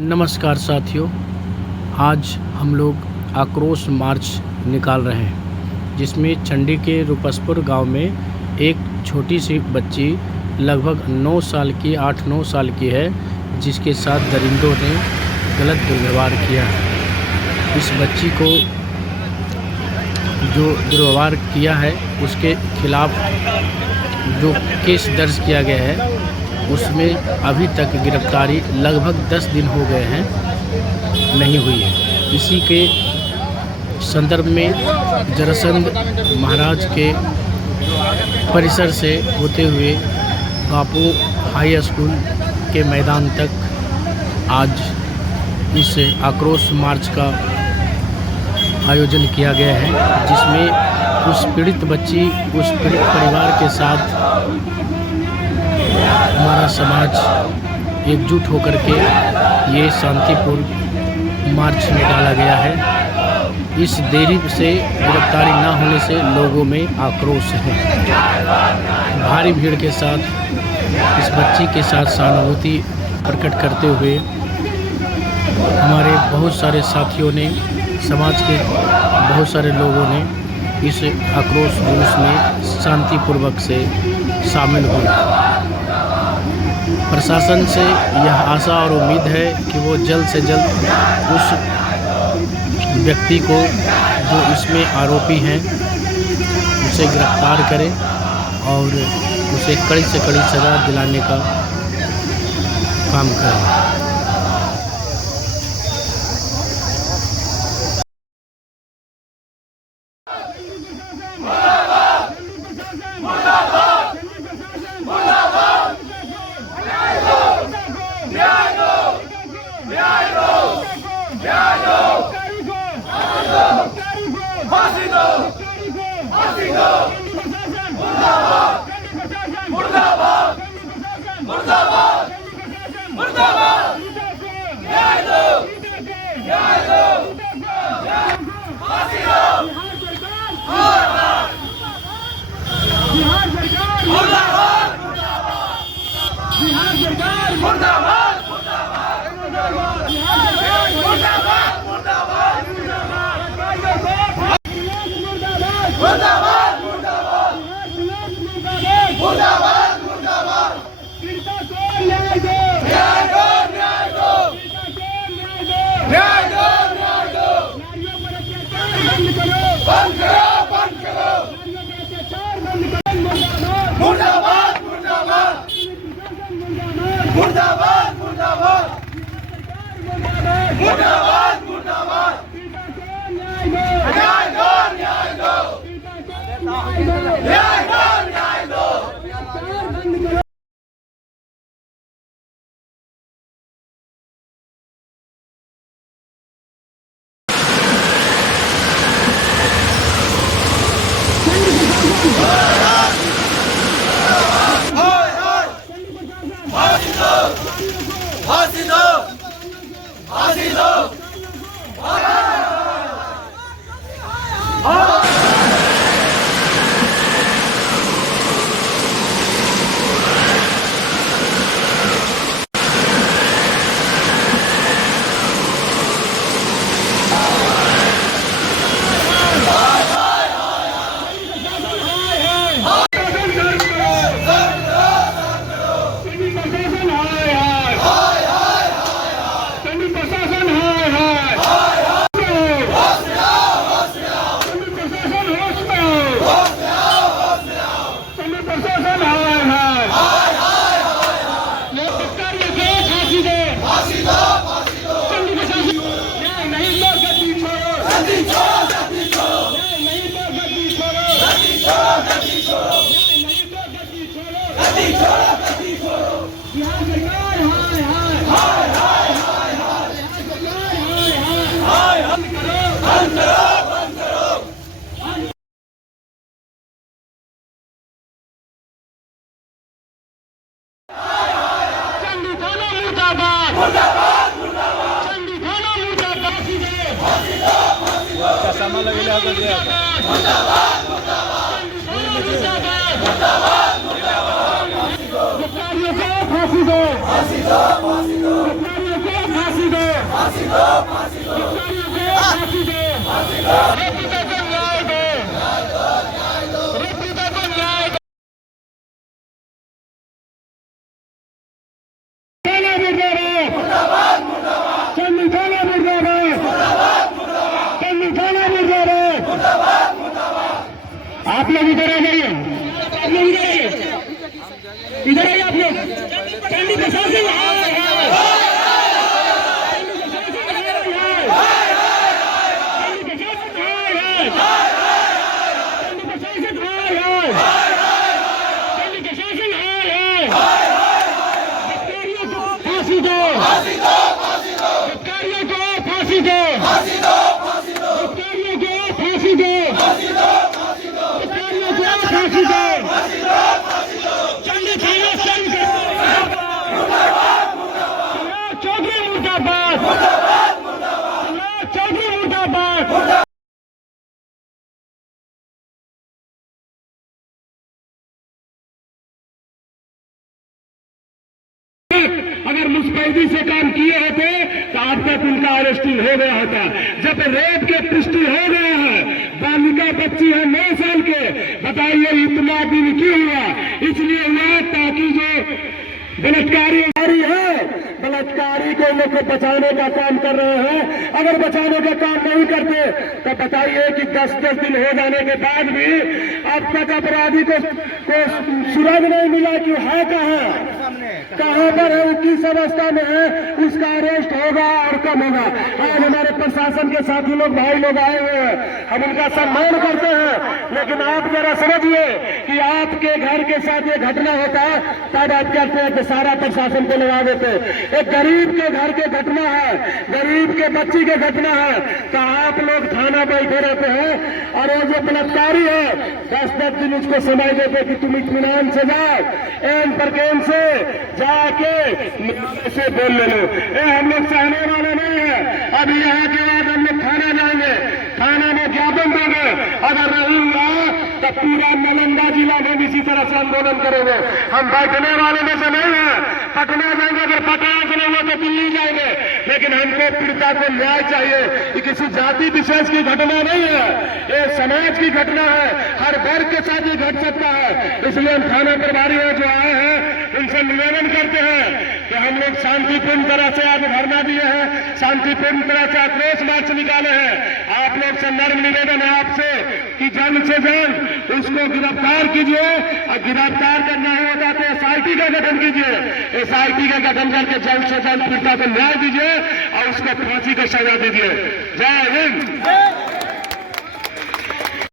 नमस्कार साथियों, आज हम लोग आक्रोश मार्च निकाल रहे हैं, जिसमें चंडी के रुपसपुर गांव में एक छोटी सी बच्ची लगभग 9 साल की 8-9 साल की है, जिसके साथ दरिंदों ने गलत दुर्व्यवहार किया है। इस बच्ची को जो दुर्व्यवहार किया है उसके खिलाफ़ जो केस दर्ज किया गया है उसमें अभी तक गिरफ्तारी लगभग 10 दिन हो गए हैं नहीं हुई है। इसी के संदर्भ में जरासंध महाराज के परिसर से होते हुए बापू हाई स्कूल के मैदान तक आज इस आक्रोश मार्च का आयोजन किया गया है, जिसमें उस पीड़ित बच्ची, उस पीड़ित परिवार के साथ हमारा समाज एकजुट होकर के ये शांतिपूर्ण मार्च निकाला गया है। इस देरी से गिरफ्तारी न होने से लोगों में आक्रोश है। भारी भीड़ के साथ इस बच्ची के साथ सहानुभूति प्रकट करते हुए हमारे बहुत सारे साथियों ने, समाज के बहुत सारे लोगों ने इस आक्रोश जुलूस में शांतिपूर्वक से शामिल हुए। प्रशासन से यह आशा और उम्मीद है कि वो जल्द से जल्द उस व्यक्ति को जो इसमें आरोपी हैं उसे गिरफ्तार करें और उसे कड़ी से कड़ी सज़ा दिलाने का काम करें। फांसी दो, फांसी दो, फांसी दो, फांसी दो, आप लोग इधर आ जाइए, आप लोग इधर आइए, आप लोग चंडी प्रशासन फांसी दो, अधिकारियों को फांसी दो, अधिकारियों को फांसी दो, अधिकारियों को फांसी दो, चंडी थाना चंद चौधरी मुर्दाबाद, चौधरी मुर्दाबाद। अगर मुस्तैदी से काम किए होते तो अब तक उनका अरेस्टिंग हो गया होता। जब रेप के पुष्टि हो गया है, बालिका बच्ची है 9 साल के, बताइए इतना दिन क्यों हुआ? इसलिए हुआ ताकि जो बलात्कारी है, बलात्कारी को लोग को बचाने का काम कर रहे हैं। अगर बचाने का काम नहीं करते तो बताइए कि 10-10 दिन हो जाने के बाद भी अब तक अपराधी को सुराग नहीं मिला कि है कहाँ पर है, किस अवस्था में है, उसका अरेस्ट होगा और कब होगा। आज हमारे प्रशासन के साथी लोग, भाई लोग आए हुए हैं, हम उनका सम्मान करते हैं, लेकिन आप जरा समझिए कि आपके घर के साथ ये घटना होता है तब आप कहते हैं कि सारा प्रशासन को लगा देते। एक गरीब के घर के घटना है, गरीब के बच्ची के घटना है, तो आप लोग थाना बैठे रहते हैं और वो जो बलात्कारी है 10-10 दिन उसको समय देते कि तुम इत्मीनान से जाओ, एन प्रकेन से जाके से बोल ले लो। हम लोग सहने वाले नहीं है। अभी यहाँ के बाद हम लोग थाना जाएंगे, थाना में ज्ञापन देंगे, अगर नहीं हुआ तो पूरा नालंदा जिला में इसी तरह से आंदोलन करेंगे। हम बैठने वाले में से नहीं है। पटना जाएंगे, अगर पटना से नहीं हुआ तो दिल्ली जाएंगे, लेकिन हमको पीड़िता को न्याय चाहिए। ये किसी जाति विशेष की घटना नहीं है, ये समाज की घटना है, हर वर्ग के साथ ये घट सकता है। इसलिए हम थाना प्रभारी है जो आए हैं उनसे निवेदन करते हैं कि हम लोग शांतिपूर्ण तरह से आज धरना दिए हैं, शांतिपूर्ण तरह से आक्रोश मार्च निकाले हैं। आप लोग से नर्म निवेदन है आपसे कि जल्द से जल्द उसको गिरफ्तार कीजिए, और गिरफ्तार करना होगा तो SIT का गठन कीजिए, SIT का गठन करके जल्द से जल्द पीड़िता को न्याय दीजिए और उसको फांसी की सजा दीजिए। जय हिंद।